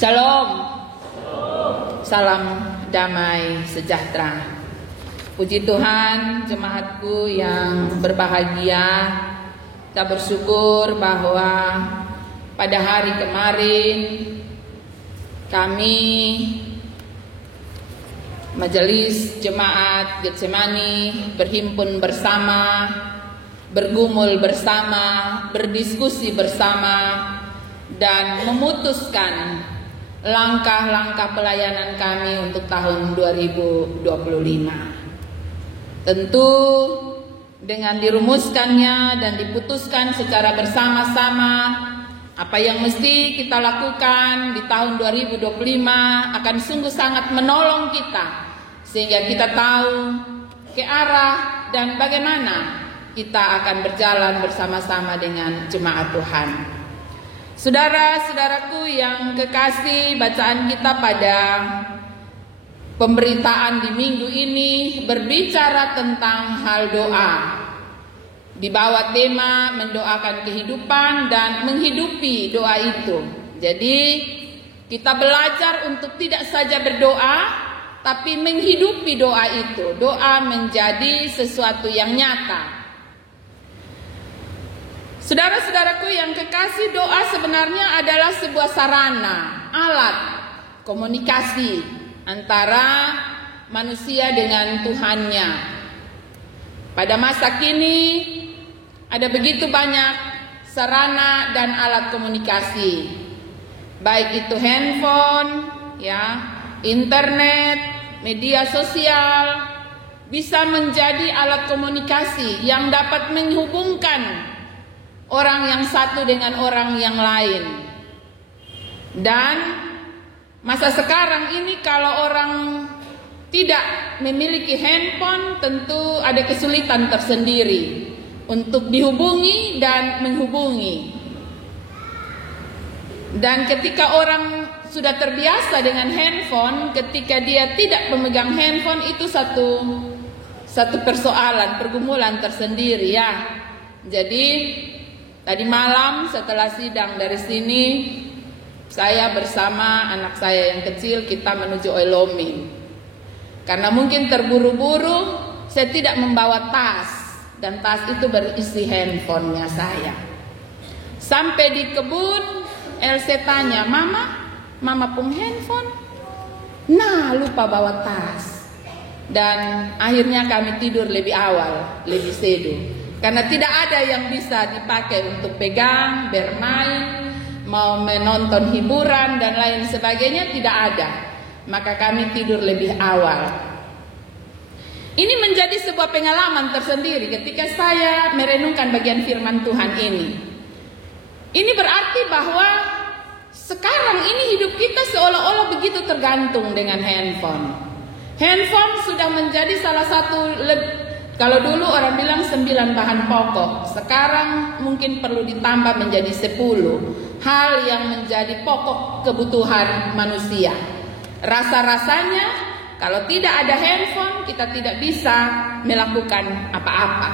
Shalom. Salam damai sejahtera. Puji Tuhan, jemaatku yang berbahagia. Kita bersyukur bahwa pada hari kemarin kami Majelis Jemaat Getsemani berhimpun bersama, bergumul bersama, berdiskusi bersama, dan memutuskan langkah-langkah pelayanan kami untuk tahun 2025. Tentu dengan dirumuskannya dan diputuskan secara bersama-sama apa yang mesti kita lakukan di tahun 2025 akan sungguh sangat menolong kita, sehingga kita tahu ke arah dan bagaimana kita akan berjalan bersama-sama dengan jemaat Tuhan. Saudara-saudaraku yang kekasih, bacaan kita pada pemberitaan di minggu ini berbicara tentang hal doa. Di bawah tema mendoakan kehidupan dan menghidupi doa itu. Jadi kita belajar untuk tidak saja berdoa, tapi menghidupi doa itu. Doa menjadi sesuatu yang nyata. Saudara-saudaraku yang kekasih, doa sebenarnya adalah sebuah sarana, alat komunikasi antara manusia dengan Tuhannya. Pada masa kini ada begitu banyak sarana dan alat komunikasi, baik itu handphone, internet, media sosial, bisa menjadi alat komunikasi yang dapat menghubungkan orang yang satu dengan orang yang lain. Dan masa sekarang ini kalau orang tidak memiliki handphone, tentu ada kesulitan tersendiri untuk dihubungi dan menghubungi. Dan ketika orang sudah terbiasa dengan handphone, ketika dia tidak memegang handphone, itu satu persoalan, pergumulan tersendiri ya. Jadi tadi malam setelah sidang dari sini, saya bersama anak saya yang kecil kita menuju Oilomi. Karena mungkin terburu-buru, saya tidak membawa tas. Dan tas itu berisi handphonenya saya. Sampai di kebun, Elsie tanya, Mama pun handphone? Nah, lupa bawa tas. Dan akhirnya kami tidur lebih awal, lebih seduh. Karena tidak ada yang bisa dipakai untuk pegang, bermain, mau menonton hiburan dan lain sebagainya, tidak ada. Maka kami tidur lebih awal. Ini menjadi sebuah pengalaman tersendiri ketika saya merenungkan bagian firman Tuhan ini. Ini berarti bahwa sekarang ini hidup kita seolah-olah begitu tergantung dengan handphone. Handphone sudah menjadi salah satu, kalau dulu orang bilang 9 bahan pokok, sekarang mungkin perlu ditambah menjadi 10 hal yang menjadi pokok kebutuhan manusia. Rasa-rasanya kalau tidak ada handphone, kita tidak bisa melakukan apa-apa.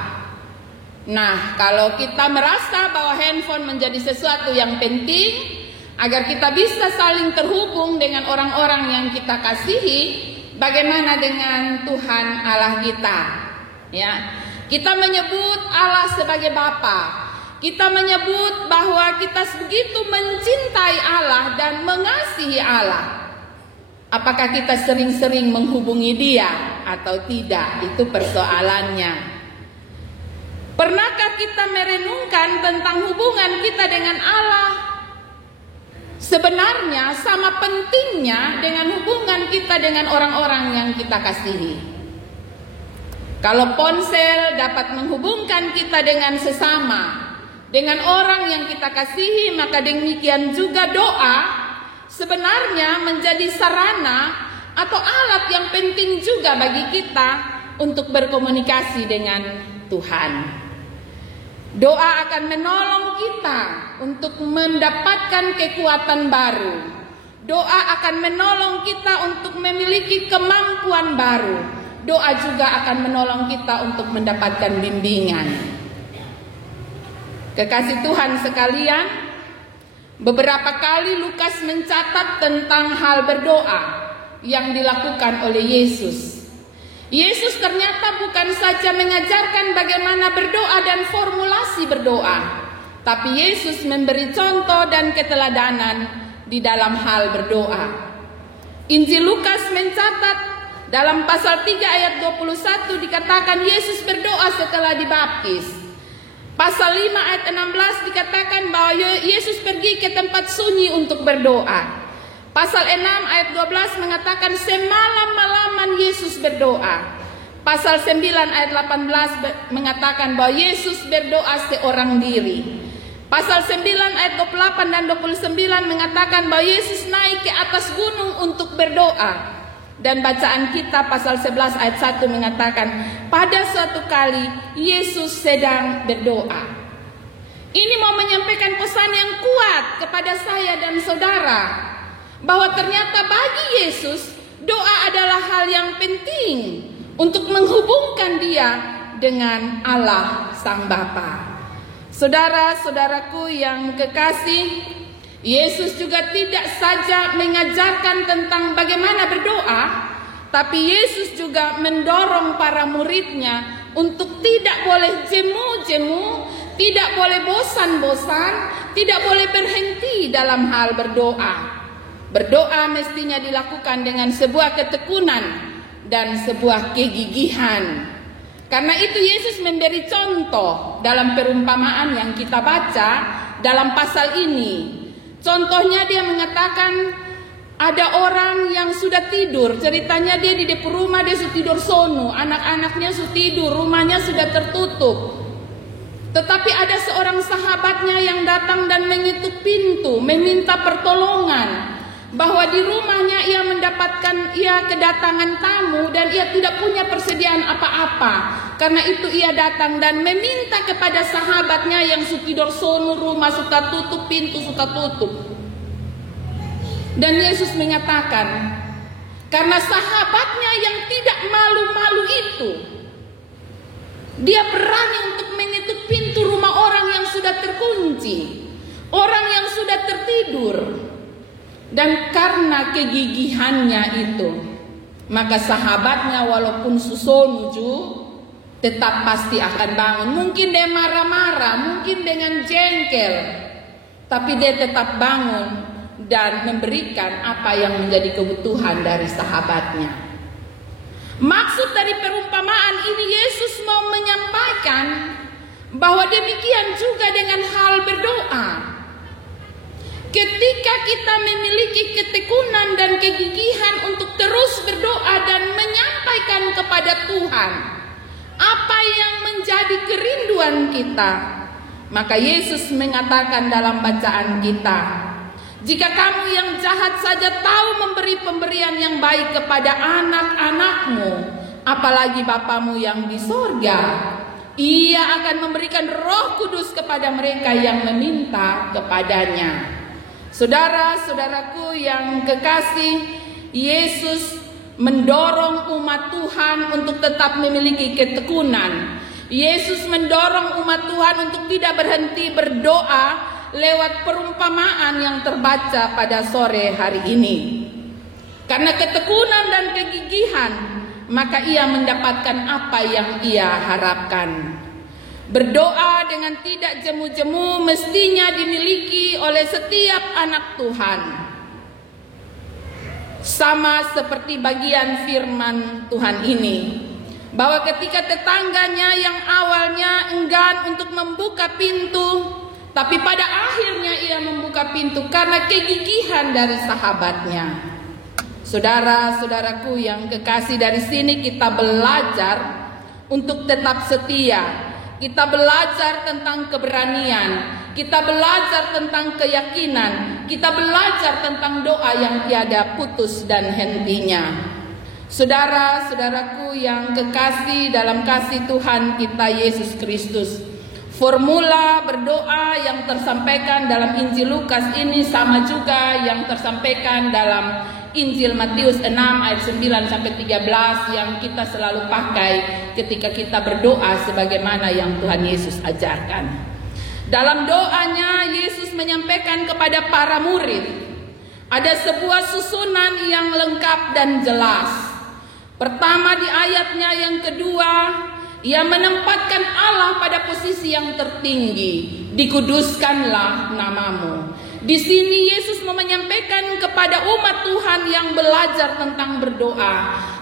Nah, kalau kita merasa bahwa handphone menjadi sesuatu yang penting, agar kita bisa saling terhubung dengan orang-orang yang kita kasihi, bagaimana dengan Tuhan Allah kita? Ya, kita menyebut Allah sebagai Bapa. Kita menyebut bahwa kita begitu mencintai Allah dan mengasihi Allah. Apakah kita sering-sering menghubungi Dia atau tidak? Itu persoalannya. Pernahkah kita merenungkan tentang hubungan kita dengan Allah? Sebenarnya sama pentingnya dengan hubungan kita dengan orang-orang yang kita kasihi. Kalau ponsel dapat menghubungkan kita dengan sesama, dengan orang yang kita kasihi, maka demikian juga doa sebenarnya menjadi sarana atau alat yang penting juga bagi kita untuk berkomunikasi dengan Tuhan. Doa akan menolong kita untuk mendapatkan kekuatan baru. Doa akan menolong kita untuk memiliki kemampuan baru. Doa juga akan menolong kita untuk mendapatkan bimbingan. Kekasih Tuhan sekalian, Beberapa kali Lukas mencatat tentang hal berdoa yang dilakukan oleh Yesus. Yesus ternyata bukan saja mengajarkan bagaimana berdoa dan formulasi berdoa, tapi Yesus memberi contoh dan keteladanan di dalam hal berdoa. Injil Lukas mencatat dalam pasal 3 ayat 21 dikatakan Yesus berdoa setelah dibaptis. Pasal 5 ayat 16 dikatakan bahwa Yesus pergi ke tempat sunyi untuk berdoa. Pasal 6 ayat 12 mengatakan semalam-malaman Yesus berdoa. Pasal 9 ayat 18 mengatakan bahwa Yesus berdoa seorang diri. Pasal 9 ayat 28 dan 29 mengatakan bahwa Yesus naik ke atas gunung untuk berdoa. Dan bacaan kita pasal 11 ayat 1 mengatakan pada suatu kali Yesus sedang berdoa. Ini mau menyampaikan pesan yang kuat kepada saya dan saudara, bahwa ternyata bagi Yesus doa adalah hal yang penting untuk menghubungkan dia dengan Allah Sang Bapa. Saudara-saudaraku yang kekasih, Yesus juga tidak saja mengajarkan tentang bagaimana berdoa, tapi Yesus juga mendorong para muridnya untuk tidak boleh jemu-jemu, tidak boleh bosan-bosan, tidak boleh berhenti dalam hal berdoa. Berdoa mestinya dilakukan dengan sebuah ketekunan dan sebuah kegigihan. Karena itu Yesus memberi contoh dalam perumpamaan yang kita baca dalam pasal ini. Contohnya dia mengatakan ada orang yang sudah tidur. Ceritanya dia di depan rumah, dia sudah tidur sono. Anak-anaknya sudah tidur, rumahnya sudah tertutup. Tetapi ada seorang sahabatnya yang datang dan mengetuk pintu, meminta pertolongan. Bahwa di rumahnya ia kedatangan tamu dan ia tidak punya persediaan apa-apa. Karena itu ia datang dan meminta kepada sahabatnya yang tidur sono, rumah suka tutup, pintu suka tutup. Dan Yesus mengatakan, karena sahabatnya yang tidak malu-malu itu, dia berani untuk mengetuk pintu rumah orang yang sudah terkunci, orang yang sudah tertidur. Dan karena kegigihannya itu, maka sahabatnya walaupun susonuju tetap pasti akan bangun. Mungkin dia marah-marah, mungkin dengan jengkel, tapi dia tetap bangun dan memberikan apa yang menjadi kebutuhan dari sahabatnya. Maksud dari perumpamaan ini, Yesus mau menyampaikan bahwa demikian juga dengan hal berdoa. Ketika kita memiliki ketekunan dan kegigihan untuk terus berdoa dan menyampaikan kepada Tuhan apa yang menjadi kerinduan kita, maka Yesus mengatakan dalam bacaan kita, jika kamu yang jahat saja tahu memberi pemberian yang baik kepada anak-anakmu, apalagi Bapamu yang di sorga, Ia akan memberikan Roh Kudus kepada mereka yang meminta kepadanya. Saudara-saudaraku yang kekasih, Yesus mendorong umat Tuhan untuk tetap memiliki ketekunan. Yesus mendorong umat Tuhan untuk tidak berhenti berdoa lewat perumpamaan yang terbaca pada sore hari ini. Karena ketekunan dan kegigihan, maka ia mendapatkan apa yang ia harapkan. Berdoa dengan tidak jemu-jemu mestinya dimiliki oleh setiap anak Tuhan. Sama seperti bagian firman Tuhan ini, bahwa ketika tetangganya yang awalnya enggan untuk membuka pintu, tapi pada akhirnya ia membuka pintu karena kegigihan dari sahabatnya. Saudara-saudaraku yang kekasih, dari sini kita belajar untuk tetap setia. Kita belajar tentang keberanian, kita belajar tentang keyakinan, kita belajar tentang doa yang tiada putus dan hentinya. Saudara-saudaraku yang kekasih dalam kasih Tuhan kita Yesus Kristus, formula berdoa yang tersampaikan dalam Injil Lukas ini sama juga yang tersampaikan dalam Injil Matius 6 ayat 9 sampai 13 yang kita selalu pakai ketika kita berdoa sebagaimana yang Tuhan Yesus ajarkan. Dalam doanya Yesus menyampaikan kepada para murid ada sebuah susunan yang lengkap dan jelas. Pertama, di ayatnya yang kedua, ia menempatkan Allah pada posisi yang tertinggi. Dikuduskanlah namamu. Di sini Yesus mau menyampaikan kepada umat Tuhan yang belajar tentang berdoa,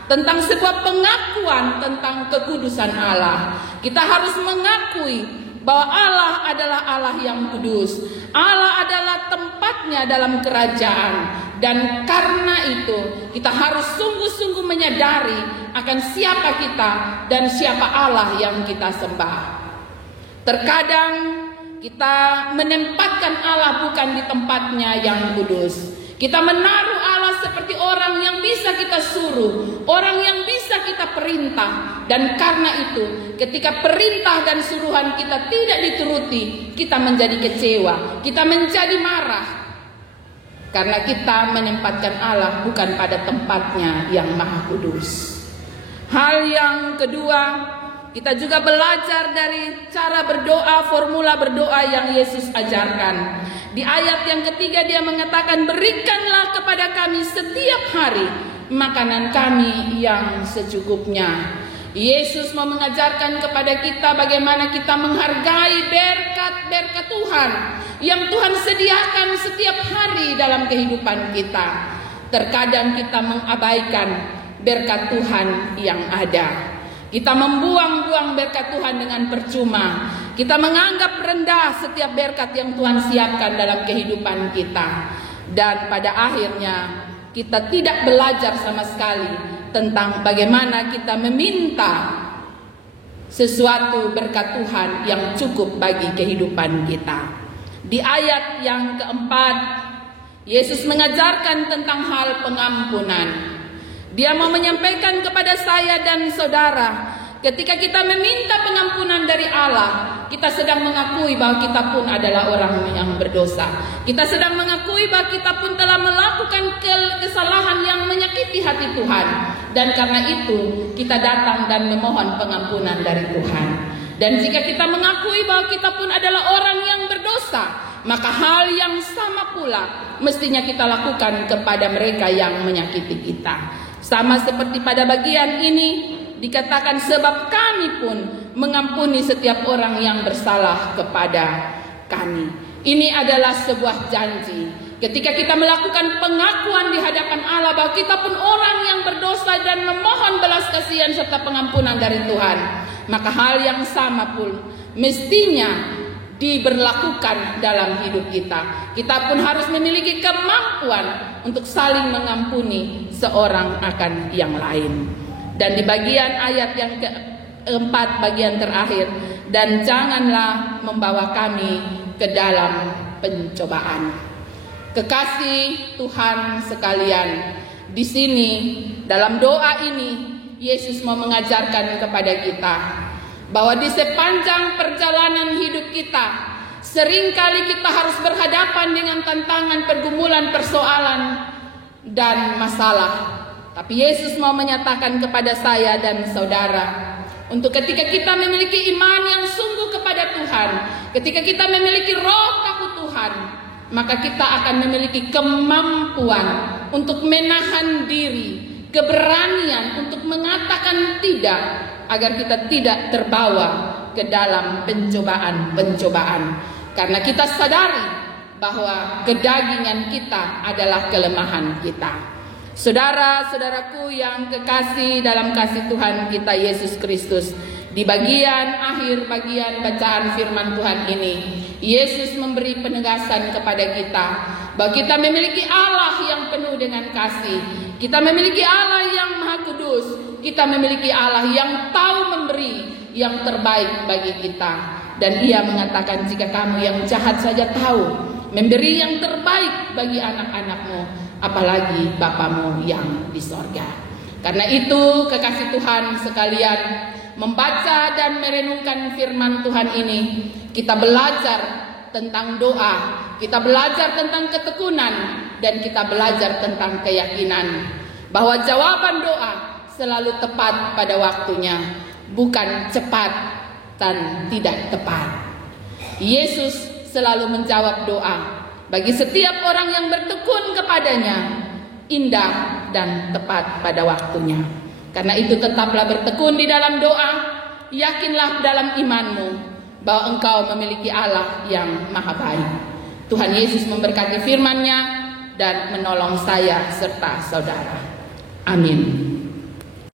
tentang sebuah pengakuan tentang kekudusan Allah. Kita harus mengakui bahwa Allah adalah Allah yang kudus. Allah adalah tempatnya dalam kerajaan. Dan karena itu kita harus sungguh-sungguh menyadari akan siapa kita dan siapa Allah yang kita sembah. Terkadang kita menempatkan Allah bukan di tempatnya yang kudus. Kita menaruh Allah seperti orang yang bisa kita suruh, orang yang bisa kita perintah. Dan karena itu, ketika perintah dan suruhan kita tidak dituruti, kita menjadi kecewa, kita menjadi marah. Karena kita menempatkan Allah bukan pada tempatnya yang maha kudus. Hal yang kedua, kita juga belajar dari cara berdoa, formula berdoa yang Yesus ajarkan. Di ayat yang ketiga dia mengatakan, berikanlah kepada kami setiap hari makanan kami yang secukupnya. Yesus mau mengajarkan kepada kita bagaimana kita menghargai berkat-berkat Tuhan yang Tuhan sediakan setiap hari dalam kehidupan kita. Terkadang kita mengabaikan berkat Tuhan yang ada. Kita membuang-buang berkat Tuhan dengan percuma. Kita menganggap rendah setiap berkat yang Tuhan siapkan dalam kehidupan kita. Dan pada akhirnya kita tidak belajar sama sekali tentang bagaimana kita meminta sesuatu berkat Tuhan yang cukup bagi kehidupan kita. Di ayat yang keempat, Yesus mengajarkan tentang hal pengampunan. Dia mau menyampaikan kepada saya dan saudara, ketika kita meminta pengampunan dari Allah, kita sedang mengakui bahwa kita pun adalah orang yang berdosa. Kita sedang mengakui bahwa kita pun telah melakukan kesalahan yang menyakiti hati Tuhan. Dan karena itu, kita datang dan memohon pengampunan dari Tuhan. Dan jika kita mengakui bahwa kita pun adalah orang yang berdosa, maka hal yang sama pula mestinya kita lakukan kepada mereka yang menyakiti kita. Sama seperti pada bagian ini dikatakan, sebab kami pun mengampuni setiap orang yang bersalah kepada kami. Ini adalah sebuah janji. Ketika kita melakukan pengakuan di hadapan Allah bahwa kita pun orang yang berdosa dan memohon belas kasihan serta pengampunan dari Tuhan, maka hal yang sama pun mestinya diberlakukan dalam hidup kita. Kita pun harus memiliki kemampuan untuk saling mengampuni seorang akan yang lain. Dan di bagian ayat yang keempat, bagian terakhir, dan janganlah membawa kami ke dalam pencobaan. Kekasih Tuhan sekalian, di sini dalam doa ini Yesus mau mengajarkan kepada kita bahwa di sepanjang perjalanan hidup kita, seringkali kita harus berhadapan dengan tantangan, pergumulan, persoalan, dan masalah. Tapi Yesus mau menyatakan kepada saya dan saudara, untuk ketika kita memiliki iman yang sungguh kepada Tuhan, ketika kita memiliki roh takut Tuhan, maka kita akan memiliki kemampuan untuk menahan diri, keberanian untuk mengatakan tidak, agar kita tidak terbawa ke dalam pencobaan-pencobaan. Karena kita sadari bahwa kedagingan kita adalah kelemahan kita. Saudara-saudaraku yang kekasih dalam kasih Tuhan kita Yesus Kristus, di bagian akhir bagian bacaan firman Tuhan ini, Yesus memberi penegasan kepada kita bahwa kita memiliki Allah yang penuh dengan kasih. Kita memiliki Allah yang maha kudus. Kita memiliki Allah yang tahu memberi yang terbaik bagi kita. Dan Ia mengatakan, jika kamu yang jahat saja tahu memberi yang terbaik bagi anak-anakmu, apalagi Bapamu yang di sorga. Karena itu kekasih Tuhan sekalian, membaca dan merenungkan firman Tuhan ini, kita belajar tentang doa, kita belajar tentang ketekunan, dan kita belajar tentang keyakinan bahwa jawaban doa selalu tepat pada waktunya, bukan cepat dan tidak tepat. Yesus selalu menjawab doa bagi setiap orang yang bertekun kepadanya, indah dan tepat pada waktunya. Karena itu tetaplah bertekun di dalam doa, yakinlah dalam imanmu bahwa engkau memiliki Allah yang maha baik. Tuhan Yesus memberkati firman-Nya dan menolong saya serta saudara. Amin.